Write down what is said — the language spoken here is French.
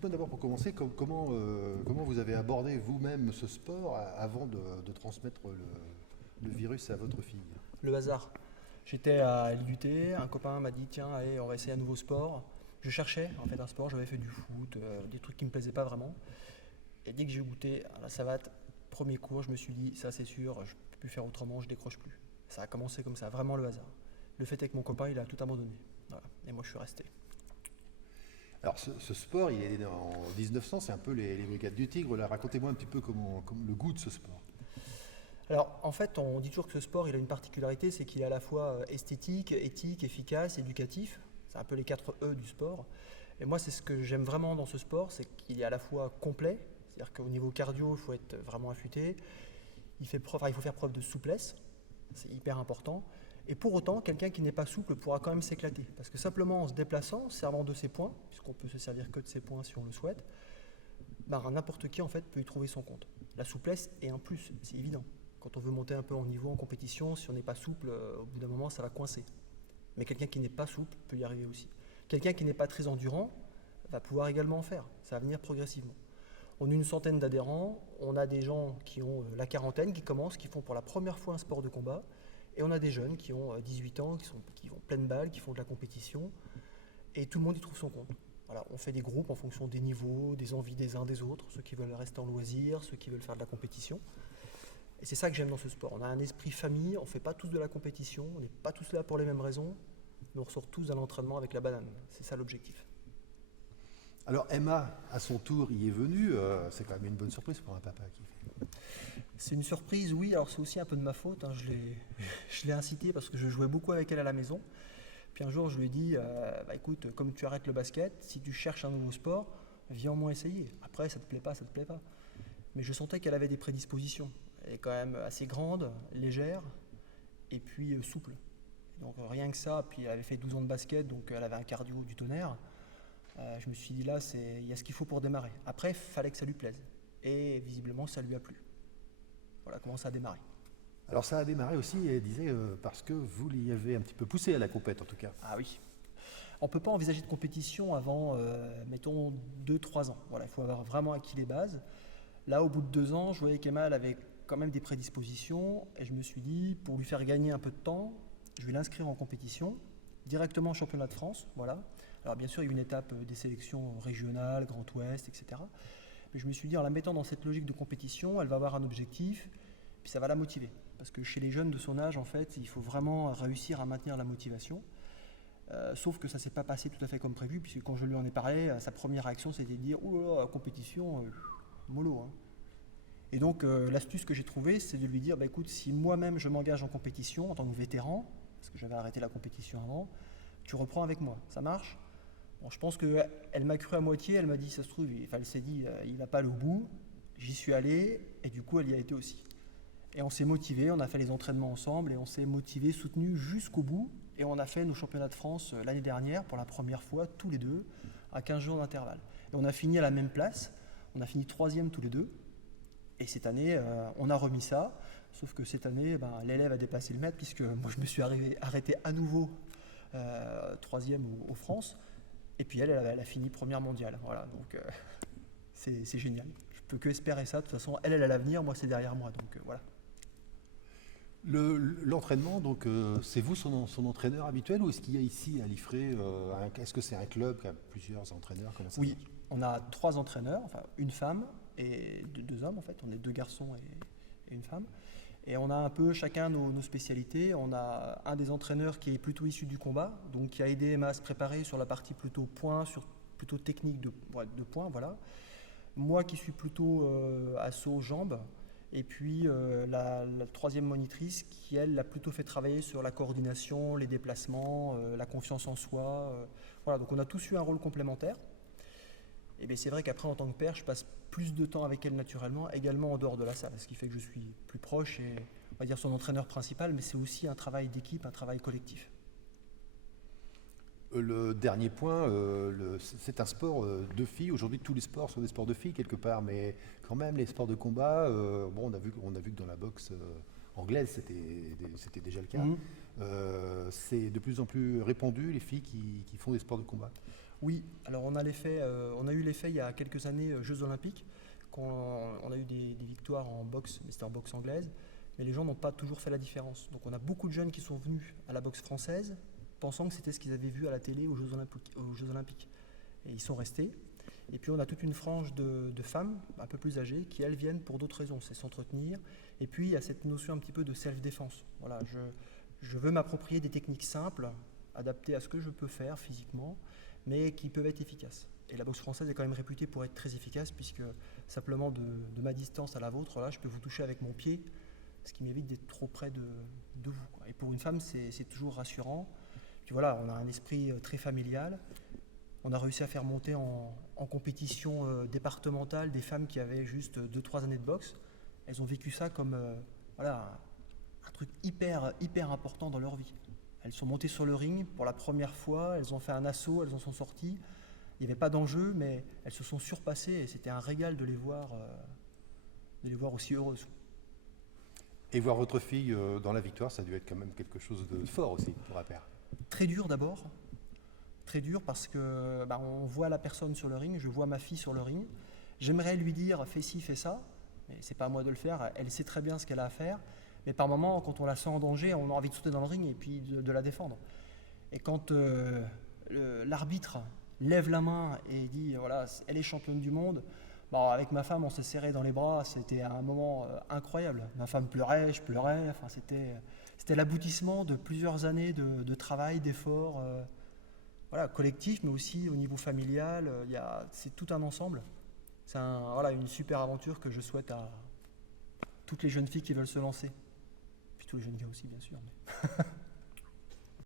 dites-moi d'abord pour commencer comment vous avez abordé vous-même ce sport avant de transmettre le virus à votre fille. Le hasard. J'étais à l'IUT, un copain m'a dit tiens, allez, on va essayer un nouveau sport. Je cherchais en fait un sport, j'avais fait du foot, des trucs qui me plaisaient pas vraiment. Et dès que j'ai goûté à la savate, premier cours, je me suis dit ça c'est sûr, je peux plus faire autrement, je décroche plus. Ça a commencé comme ça, vraiment le hasard. Le fait est que mon copain il a tout abandonné. Voilà. Et moi je suis resté. Alors ce sport, il est né en 1900, c'est un peu les Brigades du Tigre. Là, racontez-moi un petit peu comme le goût de ce sport. Alors en fait on dit toujours que ce sport il a une particularité, c'est qu'il est à la fois esthétique, éthique, efficace, éducatif. C'est un peu les 4 E du sport. Et moi c'est ce que j'aime vraiment dans ce sport, c'est qu'il est à la fois complet, c'est-à-dire qu'au niveau cardio il faut être vraiment affûté, il faut faire preuve de souplesse, c'est hyper important. Et pour autant, quelqu'un qui n'est pas souple pourra quand même s'éclater. Parce que simplement en se déplaçant, servant de ses points, puisqu'on peut se servir que de ses points si on le souhaite, n'importe qui en fait peut y trouver son compte. La souplesse est un plus, c'est évident. Quand on veut monter un peu en niveau en compétition, si on n'est pas souple, au bout d'un moment, ça va coincer. Mais quelqu'un qui n'est pas souple peut y arriver aussi. Quelqu'un qui n'est pas très endurant va pouvoir également en faire. Ça va venir progressivement. On a une centaine d'adhérents, on a des gens qui ont la quarantaine, qui commencent, qui font pour la première fois un sport de combat, et on a des jeunes qui ont 18 ans, qui vont pleine balle, qui font de la compétition, et tout le monde y trouve son compte. Voilà, on fait des groupes en fonction des niveaux, des envies des uns des autres, ceux qui veulent rester en loisir, ceux qui veulent faire de la compétition. Et c'est ça que j'aime dans ce sport. On a un esprit famille, on ne fait pas tous de la compétition, on n'est pas tous là pour les mêmes raisons, mais on ressort tous à l'entraînement avec la banane. C'est ça l'objectif. Alors Emma, à son tour, y est venue. C'est quand même une bonne surprise pour un papa qui fait. C'est une surprise, oui. Alors c'est aussi un peu de ma faute. Je l'ai incitée parce que je jouais beaucoup avec elle à la maison. Puis un jour, je lui ai dit, écoute, comme tu arrêtes le basket, si tu cherches un nouveau sport, viens au moins essayer. Après, ça te plaît pas, ça te plaît pas. Mais je sentais qu'elle avait des prédispositions. Elle est quand même assez grande, légère, et puis souple. Donc rien que ça, puis elle avait fait 12 ans de basket, donc elle avait un cardio du tonnerre. Je me suis dit là, il y a ce qu'il faut pour démarrer. Après, il fallait que ça lui plaise. Et visiblement, ça lui a plu. Voilà comment ça a démarré. Alors ça a démarré aussi, elle disait, parce que vous l'y avez un petit peu poussé à la compète en tout cas. Ah oui. On ne peut pas envisager de compétition avant, mettons, 2-3 ans. Voilà, il faut avoir vraiment acquis les bases. Là, au bout de 2 ans, je voyais qu'Emma avait quand même des prédispositions. Et je me suis dit, pour lui faire gagner un peu de temps, je vais l'inscrire en compétition, directement au championnat de France. Voilà. Alors bien sûr, il y a une étape des sélections régionales, Grand Ouest, etc. Mais je me suis dit, en la mettant dans cette logique de compétition, elle va avoir un objectif, puis ça va la motiver. Parce que chez les jeunes de son âge, en fait, il faut vraiment réussir à maintenir la motivation. Sauf que ça ne s'est pas passé tout à fait comme prévu, puisque quand je lui en ai parlé, sa première réaction, c'était de dire « Oh là là, compétition, mollo hein. ». Et donc, l'astuce que j'ai trouvée, c'est de lui dire « Écoute, si moi-même je m'engage en compétition en tant que vétéran, parce que j'avais arrêté la compétition avant, tu reprends avec moi, ça marche ?» Bon, je pense qu'elle m'a cru à moitié, elle m'a dit, ça se trouve, elle s'est dit, il va pas aller au bout. J'y suis allé et du coup, elle y a été aussi. Et on s'est motivé, on a fait les entraînements ensemble et on s'est motivé, soutenu jusqu'au bout. Et on a fait nos championnats de France l'année dernière, pour la première fois, tous les deux, à 15 jours d'intervalle. Et on a fini à la même place, on a fini 3e tous les deux. Et cette année, on a remis ça, sauf que cette année, l'élève a dépassé le maître, puisque moi, je me suis arrêté à nouveau 3e aux France. Et puis elle a fini première mondiale. Voilà, donc c'est génial. Je peux que espérer ça. De toute façon, elle a l'avenir, moi c'est derrière moi. Donc voilà. L'entraînement, donc c'est vous son entraîneur habituel ou est-ce qu'il y a ici à Liffré, est-ce que c'est un club qui a plusieurs entraîneurs? Comment ça Oui, marche? on a 3 entraîneurs, enfin une femme et 2 hommes en fait. On est 2 garçons et une femme. Et on a un peu chacun nos spécialités. On a un des entraîneurs qui est plutôt issu du combat, donc qui a aidé Emma à se préparer sur la partie plutôt points, plutôt technique de points, voilà. Moi qui suis plutôt assaut jambes, et puis la 3e monitrice qui, elle, l'a plutôt fait travailler sur la coordination, les déplacements, la confiance en soi. Voilà, donc on a tous eu un rôle complémentaire. Et bien c'est vrai qu'après, en tant que père, je passe plus de temps avec elle naturellement, également en dehors de la salle, ce qui fait que je suis plus proche et, on va dire, son entraîneur principal, mais c'est aussi un travail d'équipe, un travail collectif. Le dernier point, c'est un sport de filles. Aujourd'hui, tous les sports sont des sports de filles quelque part, mais quand même, les sports de combat, on a vu que dans la boxe anglaise, c'était déjà le cas. C'est de plus en plus répandu, les filles qui font des sports de combat. Oui, alors on a eu l'effet il y a quelques années Jeux Olympiques, quand on a eu des victoires en boxe, mais c'était en boxe anglaise, mais les gens n'ont pas toujours fait la différence. Donc on a beaucoup de jeunes qui sont venus à la boxe française, pensant que c'était ce qu'ils avaient vu à la télé aux Jeux Olympiques. Et ils sont restés. Et puis on a toute une frange de femmes un peu plus âgées qui, elles, viennent pour d'autres raisons, c'est s'entretenir. Et puis il y a cette notion un petit peu de self-défense. Voilà, je veux m'approprier des techniques simples, adaptées à ce que je peux faire physiquement, mais qui peuvent être efficaces. Et la boxe française est quand même réputée pour être très efficace, puisque simplement de ma distance à la vôtre, là, je peux vous toucher avec mon pied, ce qui m'évite d'être trop près de vous, quoi. Et pour une femme, c'est toujours rassurant. Puis voilà, on a un esprit très familial. On a réussi à faire monter en compétition départementale des femmes qui avaient juste 2-3 années de boxe. Elles ont vécu ça comme voilà, un truc hyper important dans leur vie. Elles sont montées sur le ring pour la première fois, elles ont fait un assaut, elles en sont sorties. Il n'y avait pas d'enjeu, mais elles se sont surpassées et c'était un régal de les voir aussi heureuses. Et voir votre fille dans la victoire, ça a dû être quand même quelque chose de fort aussi pour un père. Très dur d'abord, très dur parce que on voit la personne sur le ring, je vois ma fille sur le ring. J'aimerais lui dire fais ci, fais ça, mais c'est pas à moi de le faire. Elle sait très bien ce qu'elle a à faire, mais par moments, quand on la sent en danger, on a envie de sauter dans le ring et puis de la défendre. Et quand l'arbitre lève la main et dit voilà, elle est championne du monde, avec ma femme, on s'est serré dans les bras, c'était un moment incroyable. Ma femme pleurait, je pleurais, enfin, c'était l'aboutissement de plusieurs années de travail, d'efforts, voilà, collectif, mais aussi au niveau familial. C'est tout un ensemble. C'est une super aventure que je souhaite à toutes les jeunes filles qui veulent se lancer. Puis tous les jeunes gars aussi, bien sûr. Mais